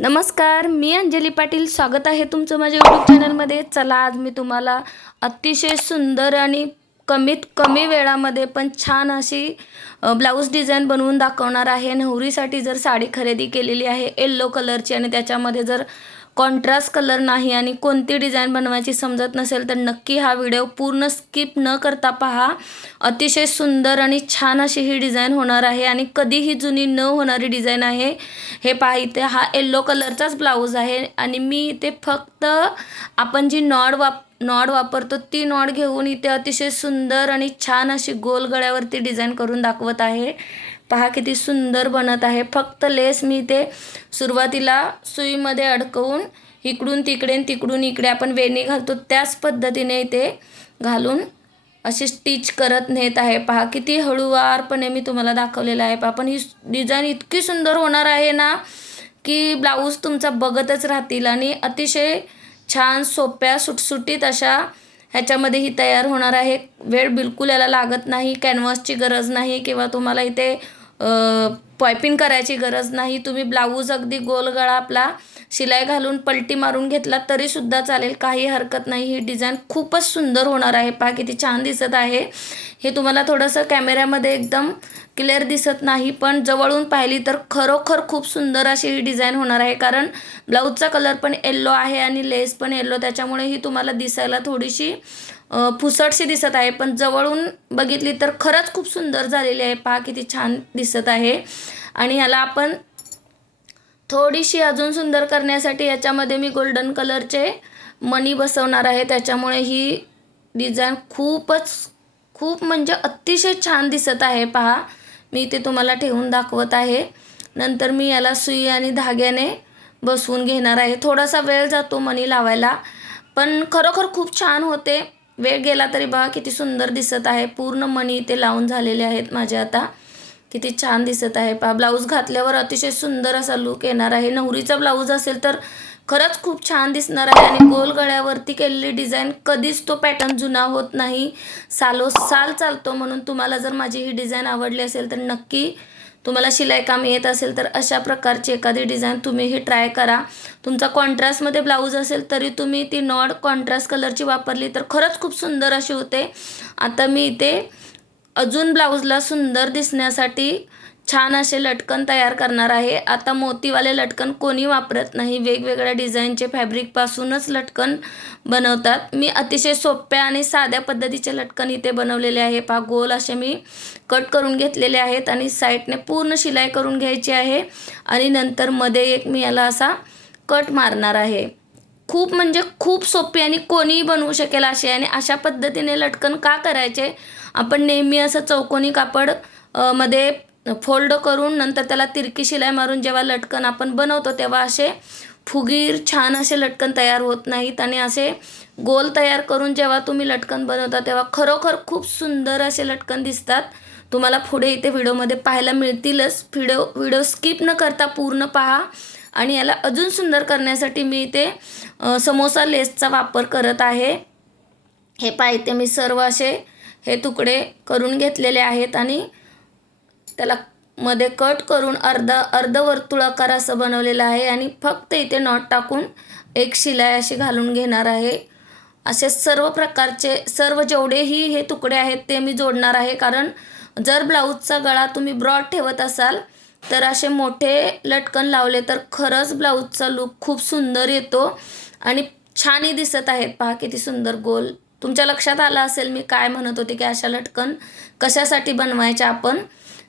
नमस्कार मी अंजली पाटील. स्वागत आहे तुमचं माझ्या यूट्यूब चॅनलमध्ये चला आज मी तुम्हाला अतिशय सुंदर आणि कमीत कमी वेळामध्ये पण छान अशी ब्लाऊज डिझाईन बनवून दाखवणार आहे. नवरीसाठी जर साडी खरेदी केलेली आहे येल्लो कलरची आणि त्याच्यामध्ये जर कॉन्ट्रास्ट कलर नाही आणि कोणती डिझाईन बनवायची समजत नसेल तर नक्की हा व्हिडिओ पूर्ण स्किप न करता पहा. अतिशय सुंदर आणि छान अशी ही डिझाईन होणार आहे आणि कधीही जुनी न होणारी डिझाईन आहे. हे पहा इथे हा येल्लो कलरचाच ब्लाऊज आहे आणि मी इथे फक्त आपण जी नॉड वाप नॉड वापरतो ती नॉड घेऊन इथे अतिशय सुंदर आणि छान अशी गोल गळ्यावरती डिझाईन करून दाखवत आहे. पहा किती सुंदर बनत आहे. फक्त लेस मी इथे सुरुवातीला सुईमध्ये अडकवून इकडून तिकडे तिकडून इकडे आपण वेणी घालतो. त्याच पद्धतीने इथे घालून अशी स्टिच करत नेत आहे. पहा किती हळूवारपणे मी तुम्हाला दाखवलेलं आहे. पहा पण ही डिझाईन इतकी सुंदर होणार आहे ना की ब्लाऊज तुमचा बघतच राहतील आणि अतिशय छान सोप्या सुटसुटीत अशा ह्याच्यामध्ये ही तयार होणार आहे. वेळ बिलकुल याला लागत नाही कॅनव्हासची गरज नाही किंवा तुम्हाला इथे पायपिंग करायची गरज नाही. तुम्ही ब्लाऊज अगदी गोलगळा आपला शिलाई घालून पलटी मारून घेतला तरीसुद्धा चालेल. काही हरकत नाही. ही डिझाईन खूपच सुंदर होणार आहे. पहा किती छान दिसत आहे. हे तुम्हाला थोडंसं कॅमेऱ्यामध्ये एकदम क्लिअर दिसत नाही पण जवळून पाहिली तर खरोखर खूप सुंदर अशी ही डिझाईन होणार आहे. कारण ब्लाऊजचा कलर पण येल्लो आहे आणि लेस पण येल्लो त्याच्यामुळे ही तुम्हाला दिसायला थोडीशी फुसटशी दिसत आहे. पण जवळून बघितली तर खरंच खूप सुंदर झालेली आहे. पहा किती छान दिसत आहे. आणि ह्याला आपण थोडीशी अजून सुंदर करण्यासाठी याच्यामध्ये मी गोल्डन कलरचे मणी बसवणार आहे. त्याच्यामुळे ही डिझाईन खूपच खूप म्हणजे अतिशय छान दिसत आहे. पहा मी ते तुम्हाला ठेवून दाखवत आहे. नंतर मी याला सुई आणि धाग्याने बसवून घेणार आहे. थोडासा वेळ जातो मणी लावायला. पण खरोखर खूप छान होते. वेळ गेला तरी बघा किती सुंदर दिसत आहे. पूर्ण मणी इथे लावून झालेले आहेत माझे आता. किती छान दिसत आहे. पहा ब्लाऊज घातल्यावर अतिशय सुंदर असा लुक येणार आहे. नवरीचा ब्लाऊज असेल तर खरंच खूप छान दिसणार आहे. आणि गोल गळ्यावरती केलेली डिझाईन कधीच तो पॅटर्न जुना होत नाही. सालो साल चालतो म्हणून तुम्हाला जर माझी ही डिझाईन आवडली असेल तर नक्की तुम्हाला शिलाईकाम येत असेल तर अशा प्रकारची एखादी डिझाईन तुम्हीही ट्राय करा. तुमचा कॉन्ट्रास्टमध्ये ब्लाऊज असेल तरी तुम्ही ती नॉड कॉन्ट्रास्ट कलरची वापरली तर खरंच खूप सुंदर अशी होते. आता मी इथे अजून ब्लाऊजला सुंदर दिसण्यासाठी छान असे लटकन तयार करणार आहे. आता मोतीवाले लटकन कोणी वापरत नाही. वेगवेगळ्या डिझाईनचे फॅब्रिकपासूनच लटकन बनवतात. मी अतिशय सोप्या आणि साध्या पद्धतीचे लटकन इथे बनवलेले आहे. पहा गोल असे मी कट करून घेतलेले आहेत आणि साईडने पूर्ण शिलाई करून घ्यायची आहे आणि नंतर मध्ये एक मी याला असा कट मारणार आहे. खूप म्हणजे खूप सोपी आणि कोणीही बनवू शकेल अशी आणि अशा पद्धतीने लटकन का करायचे? आपण नेहमी असं चौकोनी कापडमध्ये फोल्ड करून नंतर त्याला तिरकी शिलाई मारून जेव्हा लटकन आपण बनवतो तेव्हा असे फुगीर छान असे लटकन तयार होत नाहीत. आणि असे गोल तयार करून जेव्हा तुम्ही लटकन बनवता तेव्हा खरोखर खूप सुंदर असे लटकन दिसतात. तुम्हाला पुढे इथे व्हिडिओमध्ये पाहायला मिळतीलच. व्हिडिओ व्हिडिओ स्किप न करता पूर्ण पहा. आणि याला अजून सुंदर करण्यासाठी मी इथे समोसा लेसचा वापर करत आहे. हे पाहिजे मी सर्व असे हे तुकडे करून घेतलेले आहेत. आणि त्याला मध्ये कट करून अर्धा अर्धवर्तुळाकार असं बनवलेलं आहे आणि फक्त इथे नॉट टाकून एक शिलाई अशी घालून घेणार आहे. असे सर्व प्रकारचे सर्व जेवढेही हे तुकडे आहेत ते मी जोडणार आहे. कारण जर ब्लाऊजचा गळा तुम्ही ब्रॉड ठेवत असाल तर असे मोठे लटकन लावले तर खरंच ब्लाऊजचा लुक खूप सुंदर येतो आणि छानही दिसत आहेत. पहा किती सुंदर गोल. तुमच्या लक्षात आलं असेल मी काय म्हणत होते की अशा लटकन कशासाठी बनवायच्या आपण?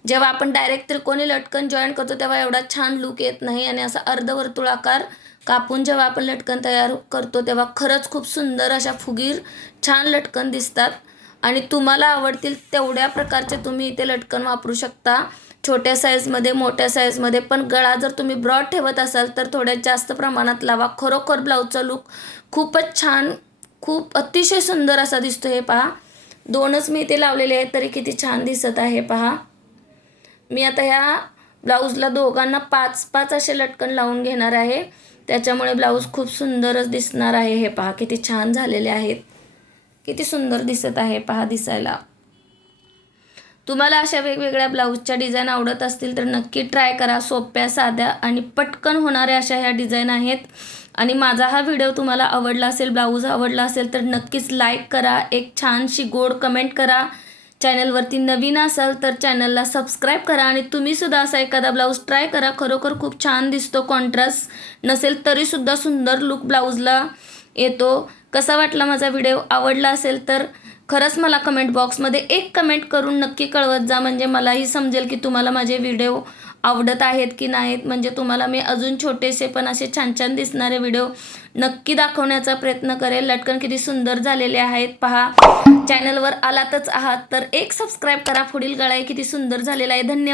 जेव्हा आपण डायरेक्ट त्रिकोणी लटकन जॉईन करतो तेव्हा एवढा छान लुक येत नाही आणि असा अर्धवर्तुळाकार कापून जेव्हा आपण लटकन तयार करतो तेव्हा खरंच खूप सुंदर अशा फुगीर छान लटकन दिसतात. आणि तुम्हाला आवडतील तेवढ्या प्रकारचे तुम्ही इथे लटकन वापरू शकता. छोट्या साईजमध्ये मोठ्या साईजमध्ये पण गळा जर तुम्ही ब्रॉड ठेवत असाल तर थोड्या जास्त प्रमाणात लावा. खरोखर ब्लाऊजचा लुक खूपच छान खूप अतिशय सुंदर असा दिसतो हे पहा. दोनच मी इथे लावलेले आहेत तरी किती छान दिसत आहे पहा. मी आता ह्या ब्लाऊजला दोघांना पाच पाच असे लटकन लावून घेणार आहे. त्याच्यामुळे ब्लाऊज खूप सुंदरच दिसणार आहे. हे पहा किती छान झालेले आहेत. किती सुंदर दिसत आहे पहा दिसायला. तुम्हाला अशा वेगवेगळ्या ब्लाऊजच्या डिझाईन आवडत असतील तर नक्की ट्राय करा. सोप्या साध्या आणि पटकन होणाऱ्या अशा ह्या डिझाईन आहेत. आणि माझा हा व्हिडिओ तुम्हाला आवडला असेल ब्लाऊज आवडला असेल तर नक्कीच लाईक करा. एक छानशी गोड कमेंट करा. चॅनलवरती नवीन असाल तर चॅनलला सबस्क्राईब करा आणि तुम्हीसुद्धा असा एखादा ब्लाऊज ट्राय करा. खरोखर खूप छान दिसतो कॉन्ट्रास्ट नसेल तरीसुद्धा सुंदर लुक ब्लाऊजला येतो. कसा वाटला माझा व्हिडिओ आवडला असेल तर खरंच मला कमेंट बॉक्समध्ये एक कमेंट करून नक्की कळवत जा. म्हणजे मलाही समजेल की तुम्हाला माझे व्हिडिओ आवडत आहेत की नाहीत. म्हणजे तुम्हाला मी अजून छोटेसे पण असे छान छान दिसणारे व्हिडिओ नक्की दाखवण्याचा प्रयत्न करेल. लटकन किती सुंदर झालेले आहेत. पहा चॅनलवर आलातच आहात. तर एक सबस्क्राईब करा. पुढील गळाई किती सुंदर झालेला आहे. धन्यवाद.